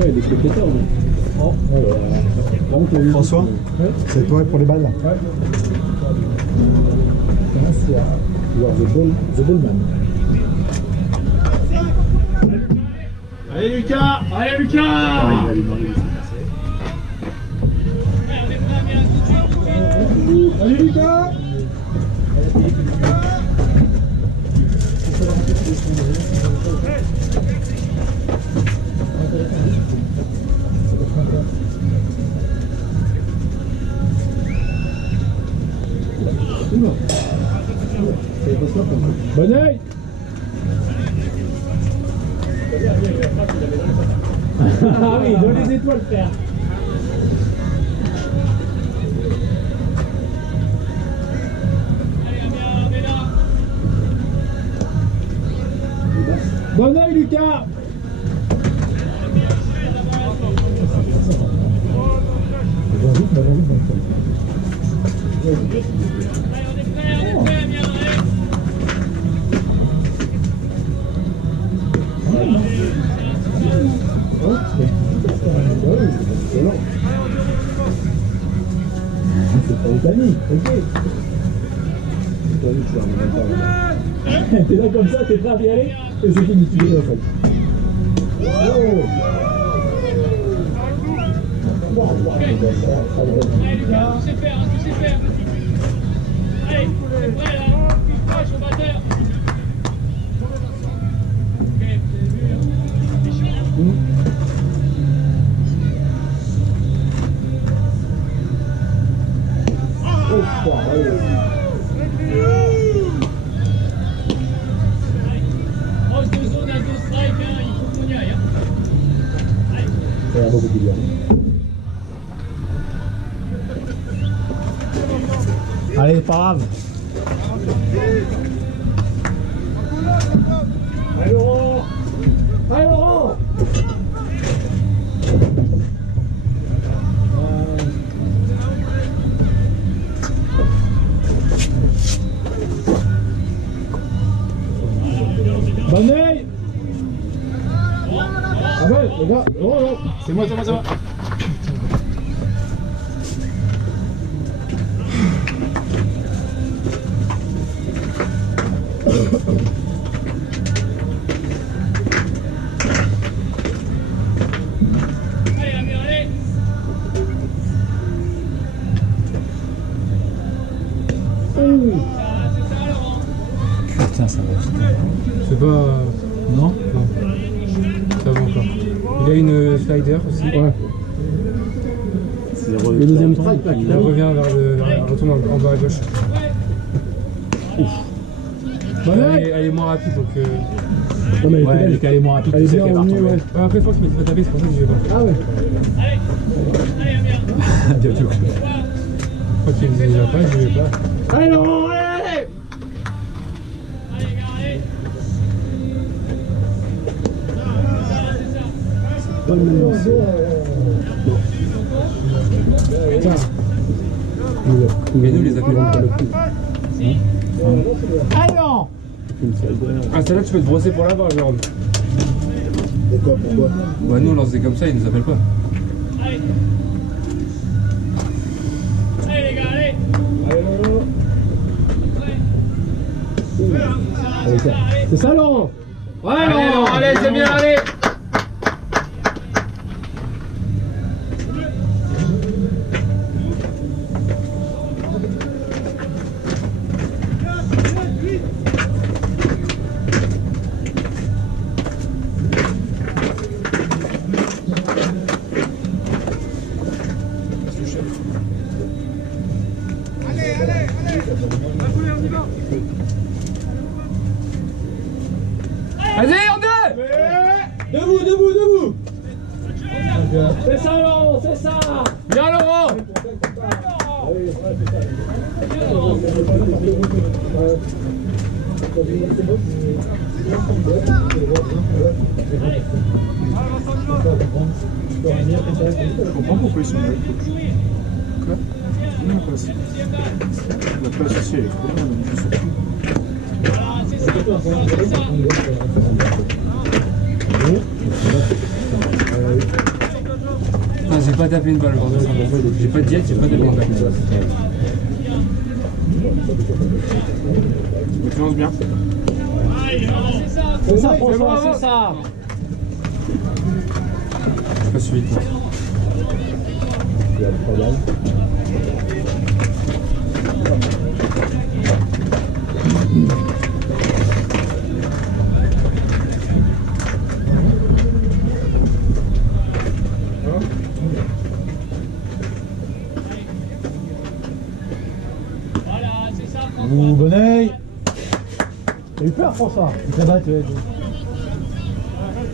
Ouais, des spectateurs. Oh, voilà. François, ouais. C'est toi pour les balles là. Ouais. You are the ballman. Allez Lucas! Allez Lucas! Allez Lucas! Bon oeil! Ah oui, dans les étoiles, frère! Bon oeil, Lucas! C'est pas au panique, ok. T'es là comme ça, t'es prêt à y aller, et c'est fini, tu es en fait. Allez Lucas, tu sais faire, tu sais faire. Allez, t'es prêt là? Lâche au batteur. Ok, vous avez vu, c'est chaud. Proche de zone à 2 strikes, hein, il faut qu'on y aille. Ouais, beaucoup plus bien. Allez, pas grave. Allez Laurent! Allez Laurent! Bon oeil! Ah ouais, les gars, Laurent, C'est moi. Allez, Amir, allez. C'est ça, Laurent. Putain, ça va. C'est pas... Non? Ça va encore. Il a une slider aussi. Ouais. Le deuxième strike, là, qui Il revient retourne en bas à gauche. Elle est moins rapide donc... Non, mais Ouais, elle est calée moins rapide, elle est tu sais bien qu'elle va revenue, retomber. ouais. Après, je pense qu'il m'a pas tapé, c'est pour ça que je vais pas. Ah ouais. Allez, Amir. Dieu. Je crois qu'il ne disait pas, je vais pas. Allez Laurent, allez, allez! Allez, gars, allez. C'est ça. Bonne main. Tiens. Mais nous, les appelons pour le coup. Ah non! Ah, celle-là, tu peux te brosser pour l'avoir, genre. Pourquoi? Bah, nous, on lance des comme ça, ils nous appellent pas. Allez. Allez, les gars, allez. Allez Laurent. C'est ça, allez. C'est ça Laurent? Ouais Allez Laurent, allez, c'est bien, allez! Vas-y, en deux! Debout! C'est ça Laurent, c'est ça! Viens, Laurent! Je comprends pourquoi ils sont là. Quoi? Non, pas ça. La place aussi, elle est trop bien, on a surtout. Voilà, c'est ça, c'est ça. pas tapé une balle. J'ai pas de jet, j'ai pas tapé une balle. Tu lances bien. C'est ça, François, c'est ça. J'ai pas suivi toi. Ouh, bon oeil. T'as eu peur, François? Là-bas, tu vois.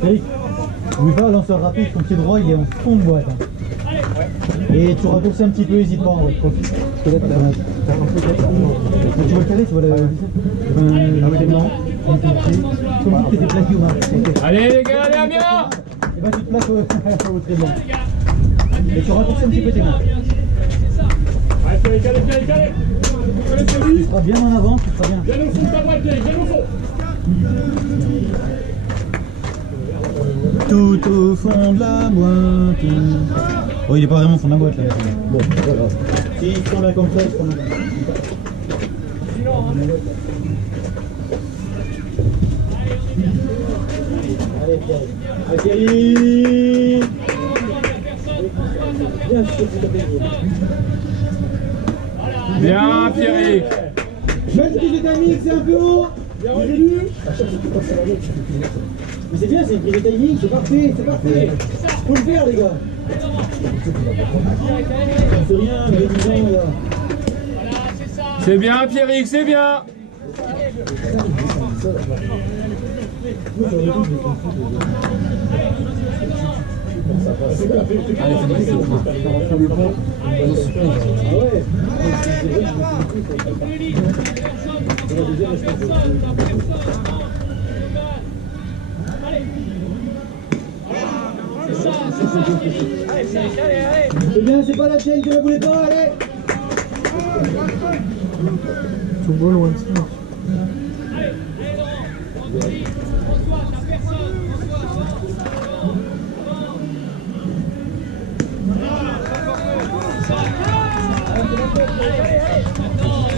Eric, n'oublie pas, lanceur rapide, ton pied droit, il est en fond de boîte. Hein. Et tu raccourcis un petit peu, n'hésite pas en vrai. Tu vois le carré, tu vois le blanc. Comme si tu étais plaqué au marché. Allez les gars, allez Amiens! Et bah tu te plaques au très blanc. Et tu raccourcis un petit peu tes mains. Allez, calé. Tu seras bien en avant, tu seras bien. Viens au fond de ta boîte, viens au fond. Tout au fond de la boîte. Oh, il est pas vraiment au fond de la boîte là. Bon, c'est pas grave. S'il se prend là comme ça, il se prend là. Allez, Pierre. Allez, Pierre. Bien, je suis Bien Pierrick! Même si j'ai timing, c'est un peu haut. Bien revenu. Mais c'est bien, c'est une prise de timing, c'est parfait, c'est parfait. Faut le faire, les gars. C'est rien, mais les gens, là. C'est bien Pierrick, c'est bien! Allez, c'est bon. Ah ouais. C'est bien, c'est pas la tienne, tu la voulais pas, allez. Tout beau loin de ça.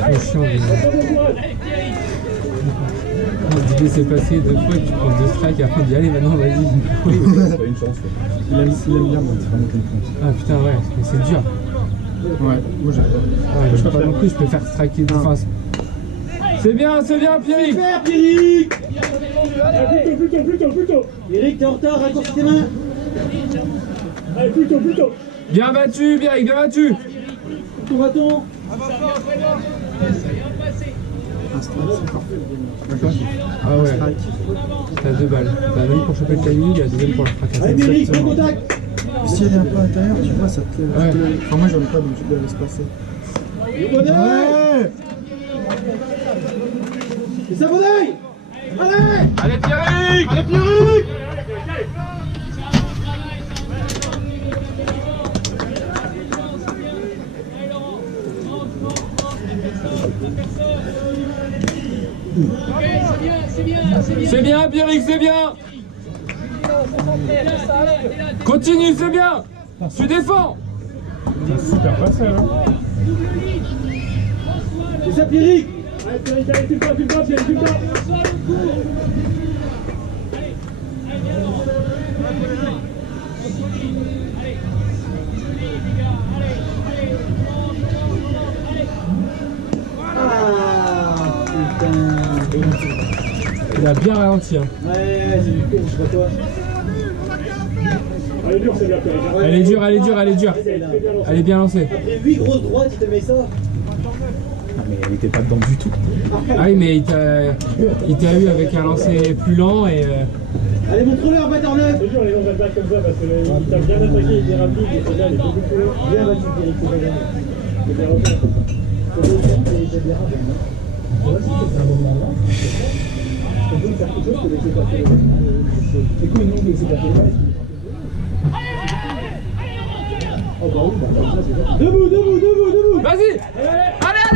C'est chiant. L'idée s'est passé 2 fois que tu prends 2 strikes et après on dit allez maintenant vas-y. Pas une chance. Il aime bien moi, c'est vraiment une chance. Ah putain ouais, mais c'est dur. Ouais, moi j'aime pas. Ouais, je peux pas non plus, je peux faire striker de face. C'est bien Pierrick! Super, Pierrick. Plutôt. Eric, t'es en retard, raccourcis tes mains. Allez, plutôt. Bien battu Pierrick, bien battu! Tout va-t-on? Ah ouais, t'as 2 balles. T'as une pour choper le timing et la deuxième pour le fracasser. Allez, Pierrick, prends contact. Si elle est un peu à l'intérieur, tu vois, ça te. Ouais. Enfin, moi j'en ai pas, donc je peux la laisser passer. Bon oeil. C'est ça, bon oeil. Allez. Allez Pierrick! Allez, Pierrick. C'est bien Pierrick, c'est bien! Continue, c'est bien! Tu défends! Super passé, hein. C'est ça, Pierrick. Allez, tu le bats. Ah, putain. Il a bien ralenti. Hein. Ouais, j'ai vu que je sais pas toi. Allez, dur, c'est bien. Elle est dure. Elle est bien lancée. Après 8 grosses droites, il te met ça. Ah, mais elle était pas dedans du tout. Ah oui, mais il t'a eu avec un lancer plus lent et. Allez, montre-leur, batteur neuf. C'est dur, les gens attaquent comme ça parce qu'il t'a bien attaqué, il est rapide, et c'est bien, il est beaucoup plus long. Bien battu, Pierrick, c'est pas bien. C'est bien refait. C'est bien rapide. C'est quoi le nom de ces papiers-là? Oh bah oui, bah comme ça c'est ça. Debout. Vas-y! Allez!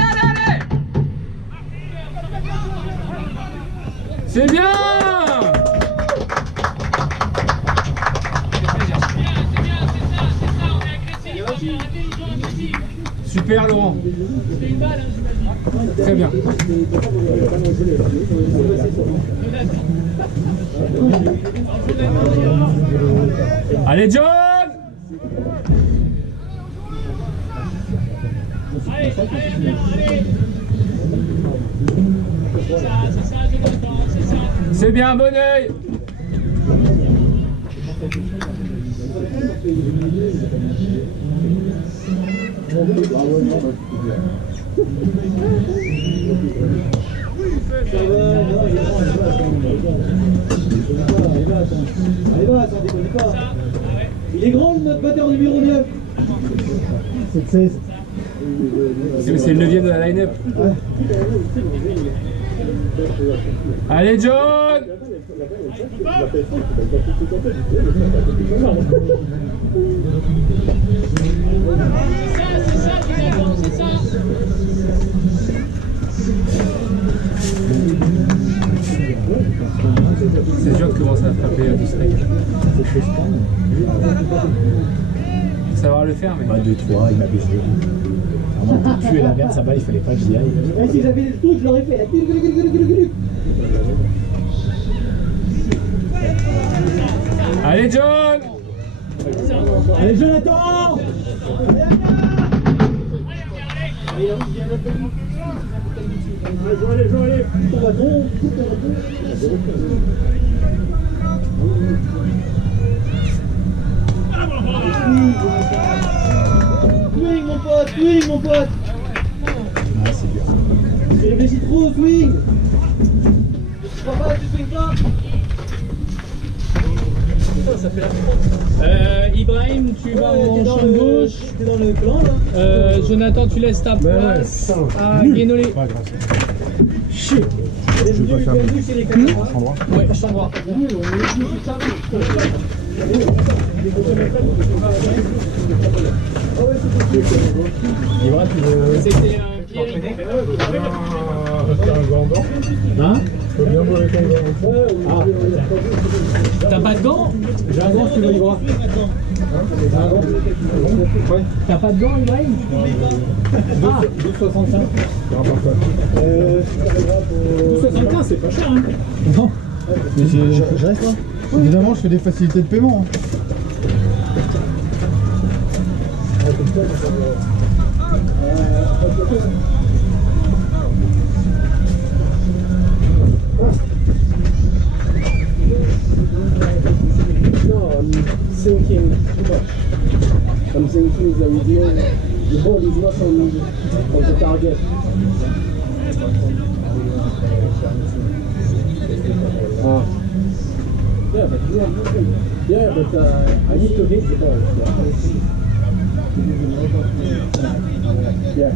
C'est bien! Super Laurent. C'était une balle, hein, j'imagine. Très bien. Allez John. Allez, allez, bien, allez. C'est ça, Jonathan, c'est ça. C'est bien, bon oeil. Allez, va, attends, déconne pas. Il est grand, notre batteur numéro 9. C'est C'est le 9e de la line-up. Allez John. C'est ça, Jonathan, c'est ça. C'est dur de commencer à frapper du strike. Savoir le faire, mais. 2-3, il m'a baisé. Vraiment, pour tuer la merde, ça va, il fallait pas que j'y aille. Si j'avais le truc, je l'aurais fait. Allez John. Allez, Jonathan. Allez, allez. Ton bâton. Swing, mon pote, swing, mon pote. Ah, c'est dur. Tu réfléchis trop, swing. Tu crois pas, tu swing pas. Ibrahim, tu vas en champ gauche. T'es dans le plan là. Jonathan, tu laisses ta place à Guénolé. Pas grave. Shit. Bienvenue chez les caméras. En droit. Ouais, champ droit. Ibra, tu veux. C'était Pierre. Hein? Tu veux bien voler ton gant? T'as pas de gants? J'ai un gant, si tu veux, Ibra. Ouais. T'as pas de gants, Ibrahim? 12,65. 12,75, c'est pas cher, hein? Non. Mais je reste, hein. Évidemment, je fais des facilités de paiement. Hein. No, I'm thinking too much. I'm thinking the ball is not on the target. Yeah, but I need to hit the ball. Yeah.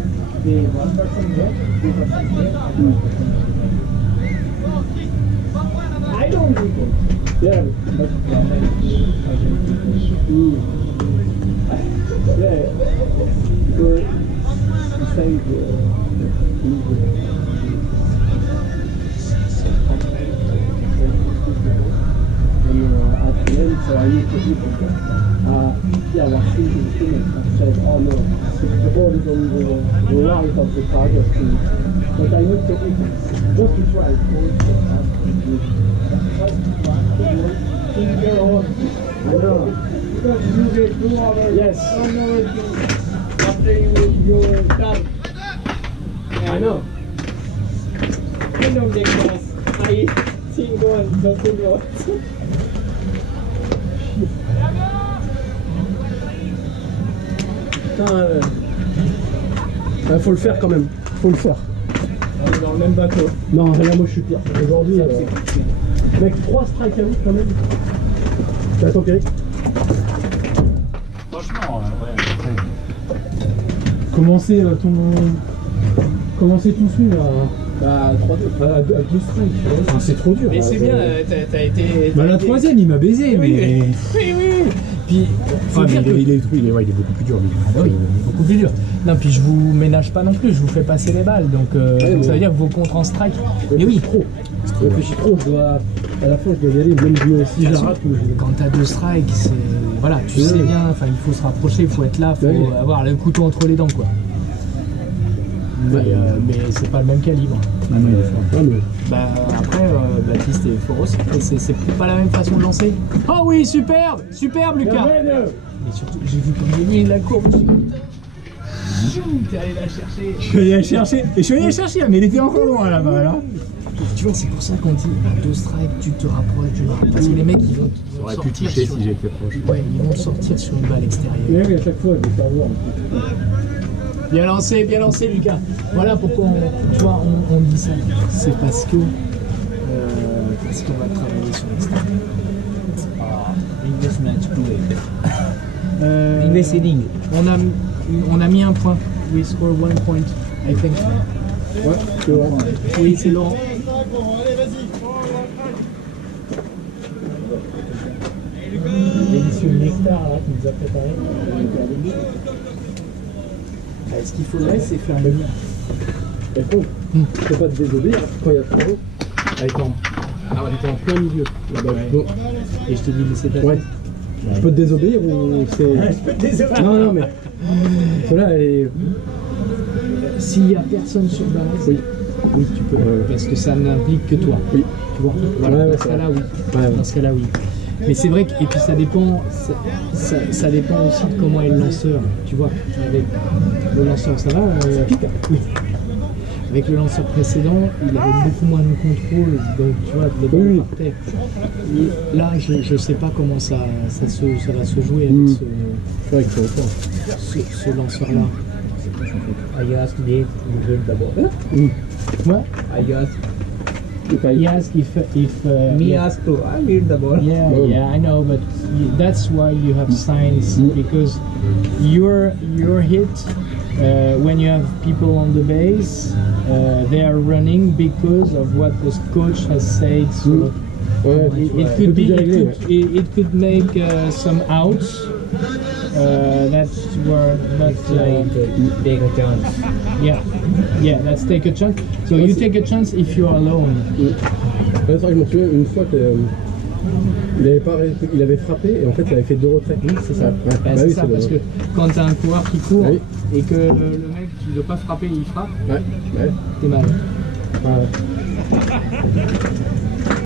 I don't think it. Yeah, but yeah, because it's like at the end, so I need to hit it. Yeah, I was thinking finish. I said, oh no, the ball is on the right of the target, but I need to hit it. Just to try. Finger on. I know. Because you get two hours. Yes. After you start. I know. I know because I think on just in your. Putain, faut le faire quand même. Faut le faire. On est dans le même bateau. Non, regarde, moi je suis pire. Aujourd'hui, mec, 3 strikes à vous quand même. T'as ton Eric. Franchement, ouais. Commencer ton swing Bah, 3-2. à 2 strikes. Enfin, c'est trop dur. Mais c'est bien, t'as été. Bah, la troisième, il m'a baisé, mais. Oui. Puis, faut Ah, dire que il est beaucoup plus dur, lui. Ah oui, beaucoup plus dur. Non, puis je vous ménage pas non plus, je vous fais passer les balles, donc ça veut dire que vos contres en strike. Mais oui, trop. Je réfléchis trop, je dois. À la fin, je dois y aller, même si je la rate ou je. quand t'as 2 strikes, c'est. Voilà, tu sais bien, enfin il faut se rapprocher, il faut être là, il faut avoir le couteau entre les dents, quoi. mais c'est pas le même calibre. Ah non, il est fort. Ah, mais... Bah après, Baptiste et Foros, c'est pas la même façon de lancer. Oh oui, superbe, superbe Lucas. Et surtout, j'ai vu comme il a mis la courbe. T'es allé la chercher. Je suis allé la chercher, mais il était encore loin là-bas. Là. Tu vois, c'est pour ça qu'on dit à 2 strikes, tu te rapproches du bar. Parce que les mecs, ils vont J'aurais pu sortir toucher sur... si j'étais proche. Ouais, ils vont sortir sur une balle extérieure. Mais à chaque fois, je vais savoir. Bien lancé Lucas. Voilà pourquoi tu vois, on dit ça. C'est parce qu'on va travailler sur l'extérieur. English match play. English inning. On a mis un point. We score 1 point, I think. Ouais, c'est vrai. Oui, c'est Laurent. Délicieux nectar là qui nous a préparé. Ce qu'il faudrait, c'est faire le Par contre, faut pas te désobéir quand il y a 3 euros. Attends. Ah ouais, t'es en plein milieu. Là-bas. Bon. Et je te dis, laissez passer. Ouais. Je peux te désobéir ou c'est. Non, mais. Cela est. S'il y a personne sur base, Oui. oui, tu peux. Parce que ça n'implique que toi. Oui. Tu vois. Voilà, Ouais, dans c'est ce cas-là, oui. Ouais. Dans ce cas-là, oui. Mais c'est vrai que, et puis ça dépend, ça dépend aussi de comment est le lanceur. Tu vois, avec le lanceur, ça va oui. Avec le lanceur précédent, il avait beaucoup moins de contrôle, donc tu vois, les balles partaient. Et là, je sais pas comment ça va se jouer avec C'est vrai que c'est autant. ce lanceur-là. I asked Dave to hit the ball. What? I asked He asked if me yeah. asked to I hit the ball. Yeah, I know, but that's why you have signs because your hit when you have people on the base, they are running because of what the coach has said. So Ouais, it could make some outs that were not. Take a chance. Yeah, let's take a chance. So you take a chance if you're alone. Ouais, c'est vrai que je me souviens une fois il avait frappé et en fait il avait fait 2 retraits. Oui, c'est ça. Ouais. Ben, c'est ça, parce que quand t'as un coureur qui court Oui. et que le mec qui ne veut pas frapper, il frappe, Ouais. t'es mal. Ouais.